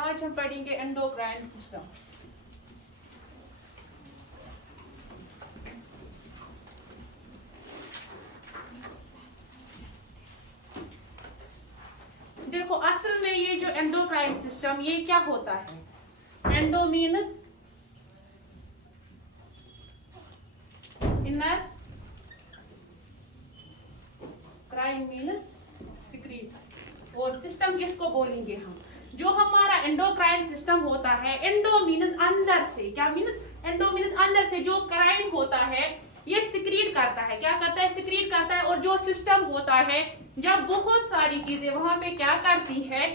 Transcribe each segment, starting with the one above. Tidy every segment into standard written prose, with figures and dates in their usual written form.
आज हम पढ़ेंगे एंडोक्राइन सिस्टम। देखो असल में ये जो एंडोक्राइन सिस्टम ये क्या होता है। Endo means inner, crine means secrete. और सिस्टम किसको बोलेंगे हम? जो हमारा एंडोक्राइन सिस्टम होता है, एंडो मीन्स अंदर से, क्या मीन्स? एंडो मीन्स अंदर से जो क्राइन होता है ये सिक्रीट करता है। क्या करता है? सिक्रीट करता है। और जो सिस्टम होता है जब बहुत सारी चीजें वहां पे क्या करती है,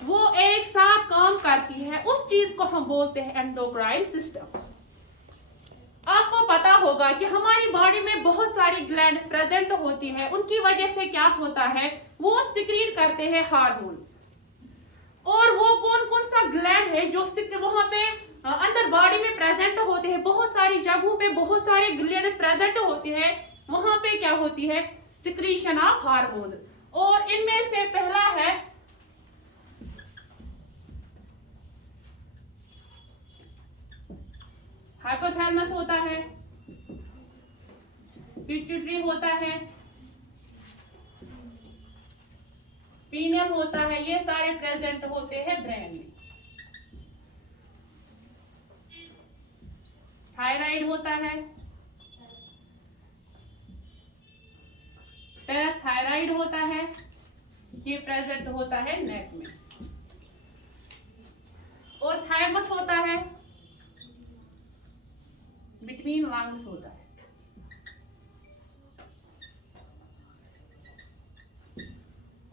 वो एक साथ काम करती है, उस चीज को हम बोलते हैं एंडोक्राइन सिस्टम। आपको पता होगा कि हमारी बॉडी में बहुत सारी ग्लैंड्स प्रेजेंट होती है, उनकी वजह से क्या होता है, वो सिक्रीट करते हैं हार्मोन्स। और वो कौन कौन सा ग्लैंड है जो वहां पे अंदर बॉडी में प्रेजेंट होते हैं, बहुत सारी जगहों पे बहुत सारे ग्लैंड्स प्रेजेंट होते हैं, वहां पे क्या होती है, सिक्रीशन ऑफ हार्मोन। और इनमें से पहला है हाइपोथैलेमस होता है, पिट्यूटरी होता है, पीनियल होता है, ये सारे प्रेजेंट होते हैं ब्रेन में। थायराइड होता है, पैराथायराइड होता है, ये प्रेजेंट होता है नेक में। और थाइमस होता है, बिटवीन लंग्स होता है।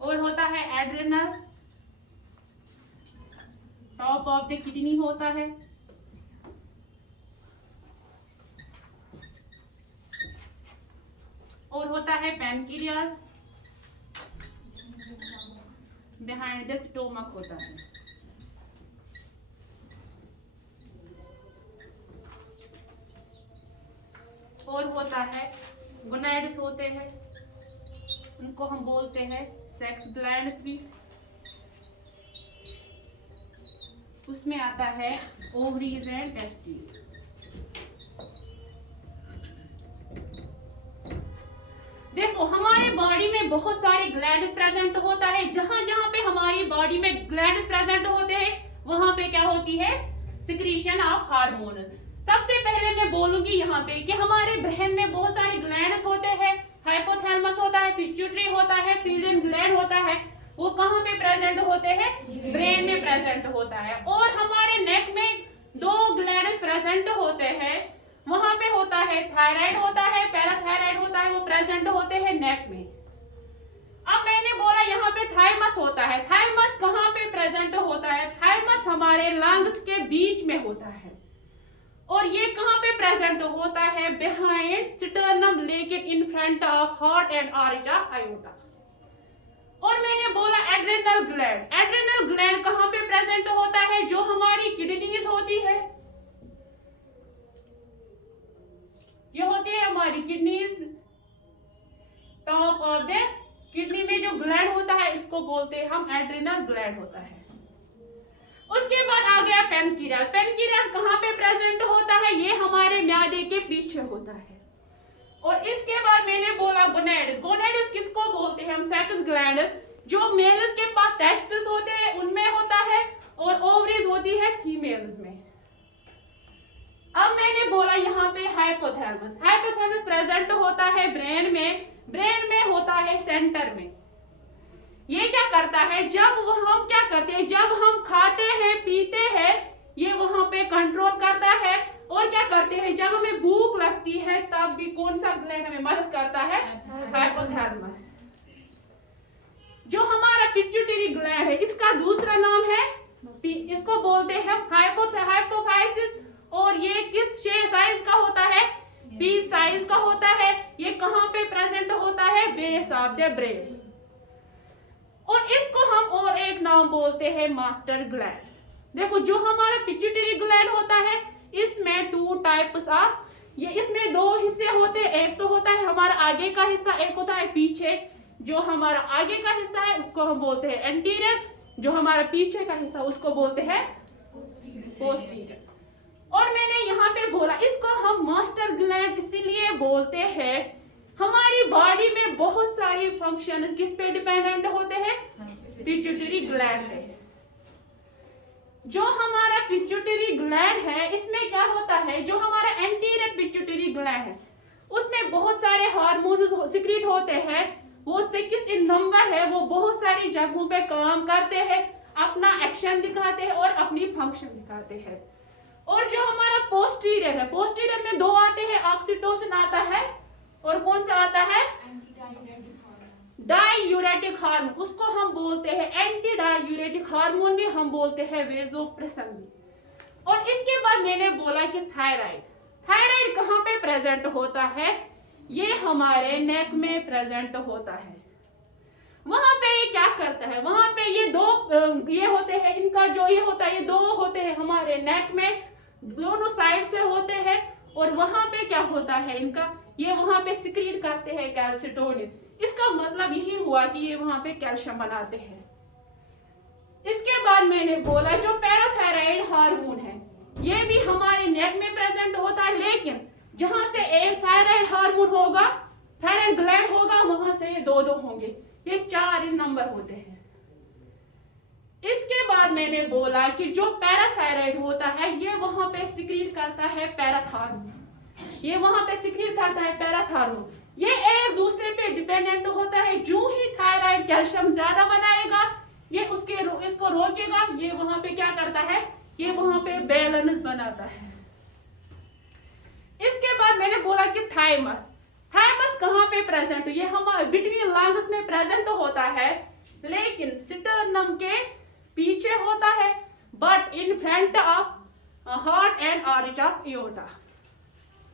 और होता है adrenal, top of the kidney होता है। और होता है पैनक्रियाज, बिहाइंड द स्टोमक होता है। और होता है गोनैड्स होते हैं, उनको हम बोलते हैं सेक्स ग्लैंड्स भी। उसमें आता है ओवरीज एंड टेस्टिस। देखो हमारे बॉडी में बहुत सारे ग्लैंड्स प्रेजेंट होता है, जहां जहां पे हमारी बॉडी में ग्लैंड्स प्रेजेंट होते हैं वहां पे क्या होती है, सिक्रीशन ऑफ हार्मोन। सबसे पहले मैं बोलूंगी यहाँ पे कि हमारे ब्रेन में बहुत सारे ग्लैंड्स होते हैं। हाइपोथैलेमस होता है, पिट्यूटरी होता है, पीनियल ग्लैंड होता है। वो कहाँ पे प्रेजेंट होते हैं? ब्रेन में प्रेजेंट होता है। और हमारे नेक में दो ग्लैंड्स प्रेजेंट होते हैं, वहां पे होता है थायराइड होता है, पैराथायराइड होता है, वो प्रेजेंट होते हैं नेक में। अब मैंने बोला यहाँ पे थाइमस होता है। थाइमस कहाँ पे प्रेजेंट होता है? थाइमस हमारे लंग्स के बीच में होता है। और ये कहाँ पे प्रेजेंट होता है? बिहाइंड स्टर्नम, लेकिन in front of heart and arch of iota. और मैंने बोला एड्रेनल ग्लैंड। एड्रेनल ग्लैंड कहाँ पे प्रेजेंट होता है? जो हमारी किडनीज होती है, ये होती है हमारी kidneys, top of the kidney में जो ग्लैंड होता है इसको बोलते हैं हम एड्रेनल ग्लैंड होता है। उसके बाद आ गया पैनक्रियाज। पैनक्रियाज कहाँ पे प्रेजेंट होता है? ये हमारे म्यादे के पीछे होता है। और इसके बाद मैंने बोला गोनैड्स। गोनैड्स किसको बोलते हैं हम? सेक्स ग्लैंड, जो मेल्स के पास टेस्टिस होते हैं उनमें होता है, और ओवरीज होती है फीमेल्स में। अब मैंने बोला यहाँ पे हाइपोथैलेमस। हाइपोथैलेमस प्रेजेंट होता है ब्रेन में, ब्रेन में होता है सेंटर में। ये क्या करता है, जब हम क्या करते हैं, जब हम खाते हैं पीते हैं, ये वहां पे कंट्रोल करता है। और क्या करते हैं, जब हमें भूख लगती है तब भी कौन सा ग्लैंड हमें मदद करता है? हाइपोथैलेमस। जो हमारा पिट्यूटरी ग्लैंड है, इसका दूसरा नाम है, इसको बोलते हैं हाइपोफाइसिस। और ये किस साइज का होता है? पी साइज का होता है। ये कहाँ पे प्रेजेंट होता है? Base of the brain. और इसको हम और एक नाम बोलते हैं मास्टर ग्लैंड। देखो जो हमारा पिट्यूटरी ग्लैंड होता है, इसमें टू टाइप्स ऑफ, ये इसमें दो हिस्से होते हैं। एक तो होता है हमारा आगे का हिस्सा, एक होता है पीछे। जो हमारा आगे का हिस्सा है उसको हम बोलते हैं एंटीरियर, जो हमारा पीछे का हिस्सा उसको बोलते हैं पोस्टीरियर। और मैंने यहाँ पे बोला इसको हम मास्टर ग्लैंड इसीलिए बोलते हैं, हमारी बॉडी में बहुत सारे फंक्शंस किस पे डिपेंडेंट होते हैं, पिट्यूटरी ग्लैंड है। जो हमारा पिट्यूटरी ग्लैंड है इसमें क्या होता है, जो हमारा एंटीरियर पिट्यूटरी ग्लैंड है उसमें बहुत सारे हार्मोन्स सिक्रीट होते हैं, वो 6 इन नंबर है, वो बहुत सारी जगहों पे काम करते हैं, अपना एक्शन दिखाते हैं और अपनी फंक्शन दिखाते हैं। और जो हमारा पोस्टीरियर है, पोस्टीरियर में 2 आते हैं, ऑक्सीटोसिन आता है और कौन सा आता है, डायूरेटिक हार्मोन, उसको हम बोलते हैं एंटी डायूरेटिक हार्मोन भी हम बोलते हैं वेसोप्रेसिन भी। और इसके बाद मैंने बोला कि थायराइड, थायराइड कहाँ पे प्रेजेंट होता है, ये हमारे नेक में प्रेजेंट होता है। वहां पे ये क्या करता है, वहां पे ये 2 ये होते हैं, इनका जो ये होता है ये 2 होते हैं हमारे नेक में, दोनों साइड से होते हैं। और वहां पे क्या होता है इनका, ये वहां पे सिक्रीट करते हैं कैल्सिटोनिन, इसका मतलब यही हुआ कि ये वहां पे कैल्शियम बनाते हैं। इसके बाद मैंने बोला जो पैराथायराइड हार्मोन है ये भी हमारे नेक में प्रेजेंट होता है, लेकिन जहां से एक थायराइड हार्मोन होगा, थायराइड ग्लैंड होगा, वहां से ये 2 होंगे, ये 4 इन नंबर होते हैं। इसके बाद मैंने बोला कि जो पैराथायराइड होता है ये वहां पे सिक्रीट करता है पैराथार्मोन, ये वहां पे सिक्रीट करता है पैराथार्मोन, ये एक दूसरे पे डिपेंडेंट होता है। जो ही थायराइड कैल्शियम ज्यादा बनाएगा ये इसको रोकेगा, ये वहां पे क्या करता है, ये वहां पे बैलेंस बनाता है। इसके बाद मैंने बोला कि थाइमस, थाइमस कहाँ पे प्रेजेंट, ये हमारे बिटवीन लंग्स में प्रेजेंट होता है, लेकिन स्टर्नम के पीछे होता है, but in front of heart and arch of aorta.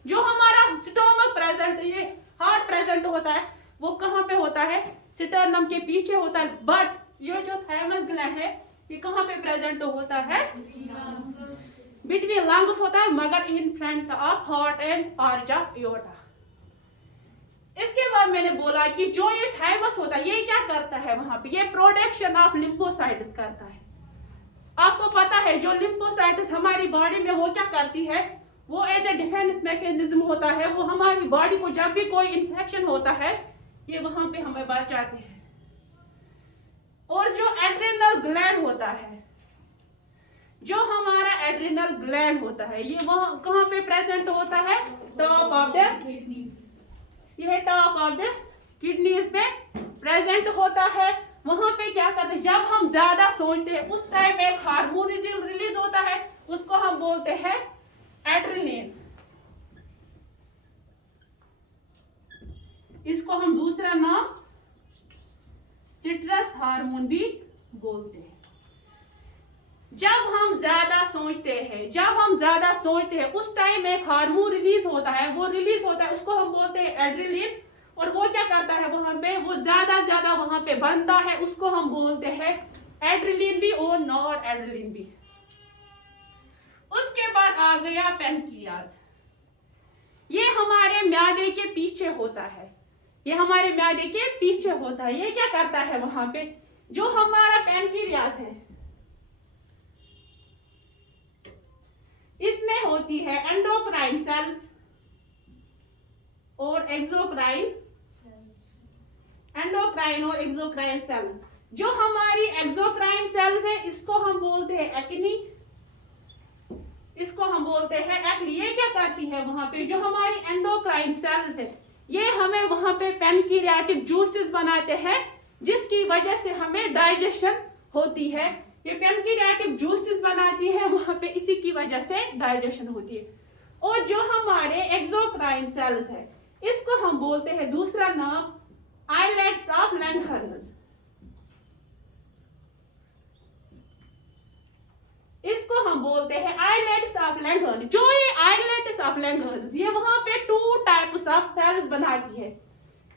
जो हमारा स्टोमक प्रेजेंट, ये हार्ट प्रेजेंट होता है, वो कहाँ पे होता है, स्टर्नम के पीछे होता है, बट ये जो थाइमस ग्लैंड है ये कहाँ पे प्रेजेंट होता है, बिटवीन लंग्स होता है, मगर in front of heart and arch of aorta. इसके बाद मैंने बोला कि जो ये थाइमस होता है ये क्या करता है, वहां पे ये प्रोडक्शन ऑफ लिम्फोसाइट्स करता है। आपको पता है जो लिम्फोसाइट्स हमारी बॉडी में वो क्या करती है, वो एज ए डिफेंस मैकेनिज्म होता है, वो हमारी बॉडी को जब भी कोई इन्फेक्शन होता है ये वहां पे हमें बचाते हैं। और जो एड्रिनल ग्लैंड होता है, जो हमारा एड्रिनल ग्लैंड होता है ये वहां कहाँ पे प्रेजेंट होता है, टॉप ऑफ द किडनी, यह टॉप ऑफ द किडनीज में प्रेजेंट होता है। वहां पे क्या करते हैं, जब हम ज्यादा सोचते हैं उस टाइम एक हार्मोन रिलीज होता है, उसको हम बोलते हैं एड्रेनलिन, इसको हम दूसरा नाम स्ट्रेस हार्मोन भी बोलते हैं। जब हम ज्यादा सोचते हैं उस टाइम एक हार्मोन रिलीज होता है, वो रिलीज होता है, उसको हम बोलते हैं एड्रेनलिन, और वो क्या करता है वहां पे, वो ज्यादा वहां पे बनता है, उसको हम बोलते हैं एड्रेनलिन भी और नॉर एड्रेनलिन भी। उसके बाद आ गया पेनक्रियाज, ये हमारे म्यादे के पीछे होता है, ये हमारे म्यादे के पीछे होता है। ये क्या करता है वहां पे, जो हमारा पेनक्रियाज है इसमें होती है एंडोक्राइन सेल्स और एक्सोक्राइन, एंडोक्राइन और एक्सोक्राइन सेल। जो हमारी एक्सोक्राइन सेल्स है इसको हम बोलते हैं एक्नी, इसको हम बोलते हैं एक्नी। ये क्या करती है वहां पे, जो हमारी एंडोक्राइन सेल्स है ये हमें वहां पे पैनक्रियाटिक जूसेस बनाते हैं, जिसकी वजह से हमें डाइजेशन होती है। ये पैनक्रियाटिक जूसेस बनाती है, वहां पे इसी की वजह से डाइजेशन होती है। और जो हमारे एक्सोक्राइन सेल्स है इसको हम बोलते हैं दूसरा नाम आइलेट्स ऑफ लैंगहर्स, इसको हम बोलते हैं आइलेट्स ऑफ लैंगहर्स। जो ये आइलेट्स ऑफ लैंगहर्स ये वहां पे 2 टाइप्स ऑफ सेल्स बनाती है,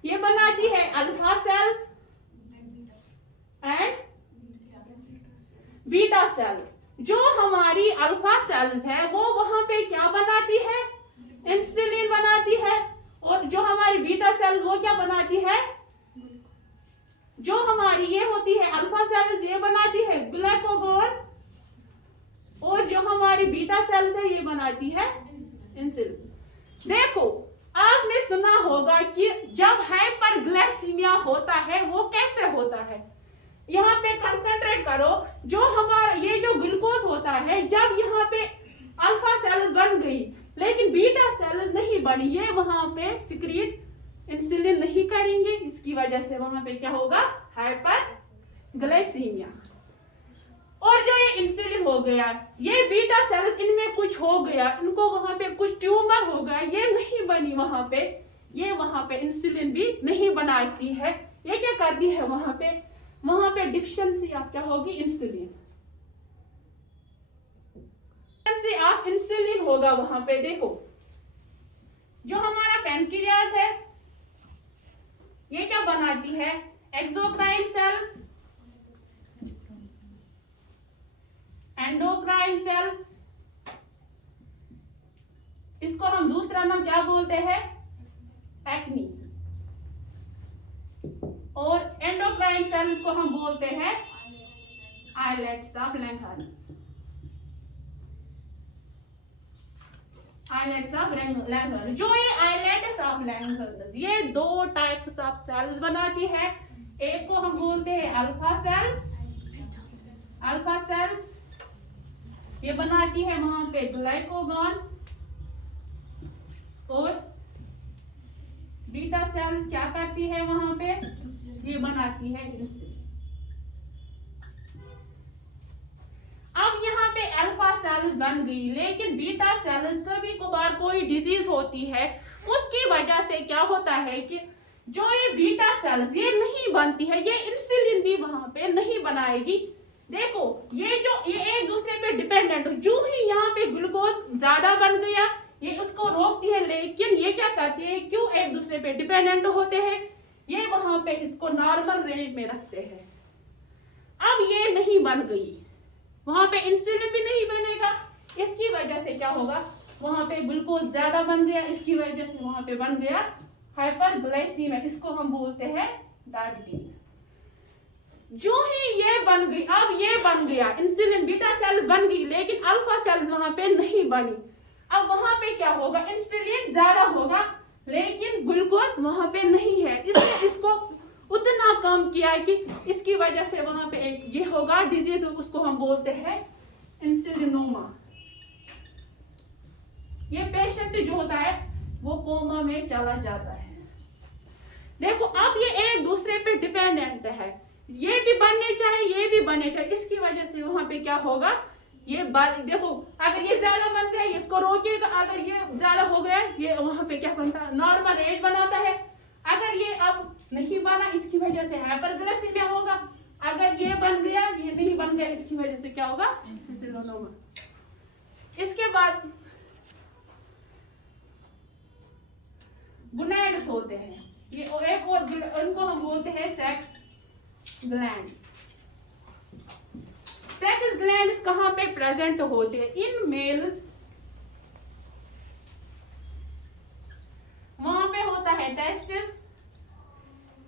ये बनाती है alpha cells and beta cell. जो हमारी अल्फा सेल्स है वो वहां पे क्या बनाती है, इंसुलिन बनाती है, और जो हमारी बीटा सेल्स वो क्या बनाती है, जो हमारी ये होती है अल्फा सेल्स, ये बनाती है ग्लाइकोगोन, और जो हमारी बीटा सेल्स है ये बनाती है इंसुलिन। देखो आपने सुना होगा कि जब हाइपरग्लाइसीमिया होता है वो कैसे होता है। यहाँ पे कंसंट्रेट करो, जो हमारा ये जो ग्लूकोज होता है, जब यहाँ पे अल्फा सेल्स बन गई लेकिन बीटा सेल्स नहीं बनी, ये वहां पे सिक्रीट इंसुलिन नहीं करेंगे, इसकी वजह से वहां पे क्या होगा, हाइपरग्लाइसीमिया। और जो ये इंसुलिन हो गया, ये बीटा सेल्स इनमें कुछ हो गया, इनको वहां पे कुछ ट्यूमर हो गया, ये नहीं बनी वहां पे, ये वहां पे इंसुलिन भी नहीं बनाती है। ये क्या करती है वहां पे डिफिशिएंसी आप क्या होगी, इंसुलिन से आप इंसुलिन होगा वहां पे। देखो जो हमारा पैनक्रियाज है ये क्या बनाती है, एक्सोक्राइन सेल्स, एंडोक्राइन सेल्स, इसको हम दूसरा नाम क्या बोलते हैं, एक्नी, और एंडोक्राइन सेल्स को हम बोलते हैं islets of Langerhans, islets of Langerhans. जो ये आइलेट्स ऑफ लैंगरहंस ये दो टाइप्स ऑफ सेल्स बनाती है। एक को हम बोलते हैं अल्फा सेल्स, अल्फा सेल्स ये बनाती है वहां पे ग्लाइकोगॉन, और बीटा सेल्स क्या करती है वहां पे, ये बनाती है इंसुलिन। अब यहाँ पे अल्फा सेल्स बन गई, लेकिन बीटा सेल्स कभी कभार कोई डिजीज होती है, उसकी वजह से क्या होता है कि जो ये बीटा सेल्स ये नहीं बनती है, ये इंसुलिन भी वहां पे नहीं बनाएगी। देखो ये एक दूसरे पे डिपेंडेंट, जो ही यहाँ पे ग्लूकोज ज्यादा बन गया ये उसको रोकती है, लेकिन ये क्या करती है, क्यों एक दूसरे पे डिपेंडेंट होते हैं, ये वहां पे इसको नॉर्मल रेंज में रखते हैं। अब ये नहीं बन गई, वहां पे इंसुलिन भी नहीं बनेगा, इसकी वजह से क्या होगा, वहां पे ग्लूकोज ज्यादा बन गया, इसकी वजह से वहां पे बन गया हाइपरग्लाइसीमिया, इसको हम बोलते हैं डायबिटीज। जो ही ये बन गई, अब ये बन गया इंसुलिन, बीटा सेल्स बन गई लेकिन अल्फा सेल्स वहां पे नहीं बनी। अब वहां पे क्या होगा, इंसुलिन ज्यादा होगा लेकिन ग्लूकोज वहां पे नहीं है, इसने इसको उतना कम किया कि इसकी वजह से वहां पे एक ये होगा डिजीज, उसको हम बोलते हैं इंसुलिनोमा। ये पेशेंट जो होता है वो कोमा में चला जाता है। देखो अब ये एक दूसरे पे डिपेंडेंट है, ये भी बनने चाहिए ये भी बनने चाहिए, इसकी वजह से वहां पे क्या होगा, ये देखो अगर ये ज्यादा बन गया इसको रोकेगा, अगर ये ज्यादा हो गया ये वहां पे क्या बनता है, नॉर्मल रेंज बनाता है। अगर ये अब नहीं बना इसकी वजह से हाइपरग्लाइसीमिया होगा, अगर ये बन गया ये नहीं बन गया इसकी वजह से क्या होगा, इंसुलिनोमा। इसके बाद गुनैड्स होते हैं, ये एक और उनको हम बोलते हैं सेक्स ग्लैंड्स। सेक्स ग्लैंड्स कहां पे प्रेजेंट होते हैं, इन मेल्स वहां पे होता है टेस्टिस,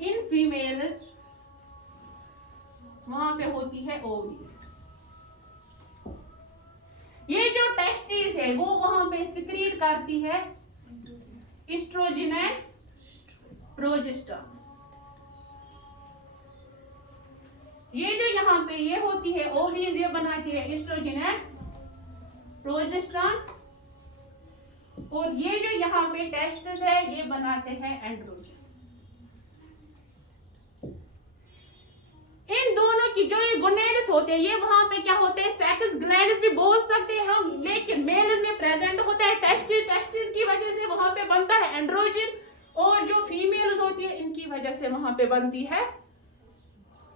इन फीमेल्स वहां पे होती है ओवरीज। ये जो टेस्टिस है वो वहां पे सिक्रीट करती है एस्ट्रोजन एंड प्रोजेस्टेरोन। ये जो यहाँ पे ये होती है ओवरीज, ये बनाती है एस्ट्रोजन एंड प्रोजेस्टेरोन, और ये जो यहाँ पे टेस्टिस है ये बनाते हैं एंड्रोजन। इन दोनों की जो ये गोनेड्स होते हैं ये वहां पे क्या होते हैं, सेक्स ग्लैंड्स भी बोल सकते हैं हम, लेकिन मेल्स में प्रेजेंट होता है टेस्टिस, टेस्टिस की वजह से वहां पे बनता है एंड्रोजन, और जो फीमेल्स होती है इनकी वजह से वहां पे बनती है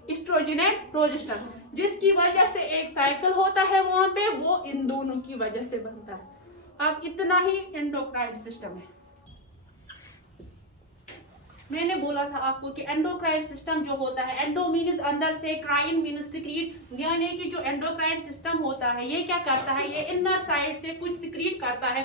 एस्ट्रोजन एंड प्रोजेस्टेरोन, जिसकी वजह से एक साइकिल होता है वहां पे, वो इन दोनों की वजह से बनता है। अब इतना ही एंडोक्राइन सिस्टम है। मैंने बोला था आपको कि एंडोक्राइन सिस्टम जो होता है, एंडो मीन्स अंदर से, क्राइन मीन्स सिक्रीट, यानी कि जो एंडोक्राइन सिस्टम होता है ये क्या करता है, ये इनर साइड से कुछ सिक्रीट करता है।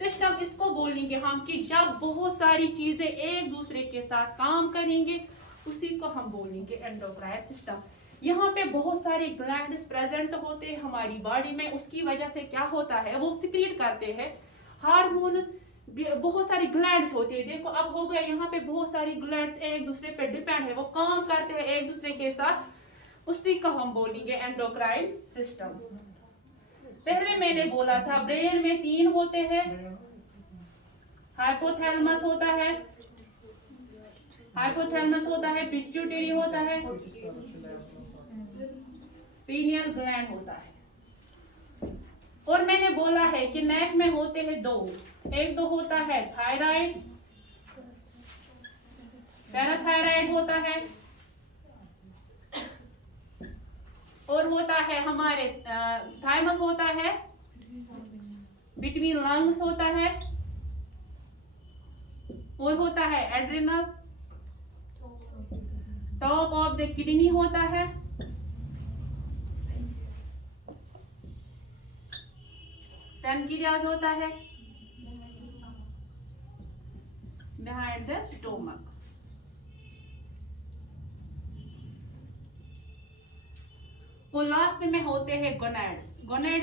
सिस्टम इसको बोलेंगे हम कि जब बहुत सारी चीजें एक दूसरे के साथ काम करेंगे उसी को हम बोलेंगे एंडोक्राइन सिस्टम। यहाँ पे बहुत सारे ग्लैंड्स प्रेजेंट होते हैं हमारी बॉडी में, उसकी वजह से क्या होता है वो सिक्रीट करते हैं हार्मोन। बहुत सारी ग्लैंड्स होती है, देखो अब हो गया यहाँ पे बहुत सारी ग्लैंड्स एक दूसरे पे डिपेंड है, वो काम करते हैं एक दूसरे के साथ, उसी को हम बोलेंगे एंडोक्राइन सिस्टम। पहले मैंने बोला था ब्रेन में 3 होते हैं, हाइपोथैलेमस होता है, पिट्यूटरी होता है, पीनियल ग्लैंड होता है। और मैंने बोला है कि नेक में होते हैं 2, एक तो होता है थायराइड, पैराथायराइड होता है, और होता है हमारे थाइमस होता है, बिटवीन लंग्स होता है, और होता है adrenal, top of the kidney होता है, पैनक्रियाज होता है, बिहाइंड द स्टोमक। और लास्ट में होते हैं गोनैड्स। गोनैड्स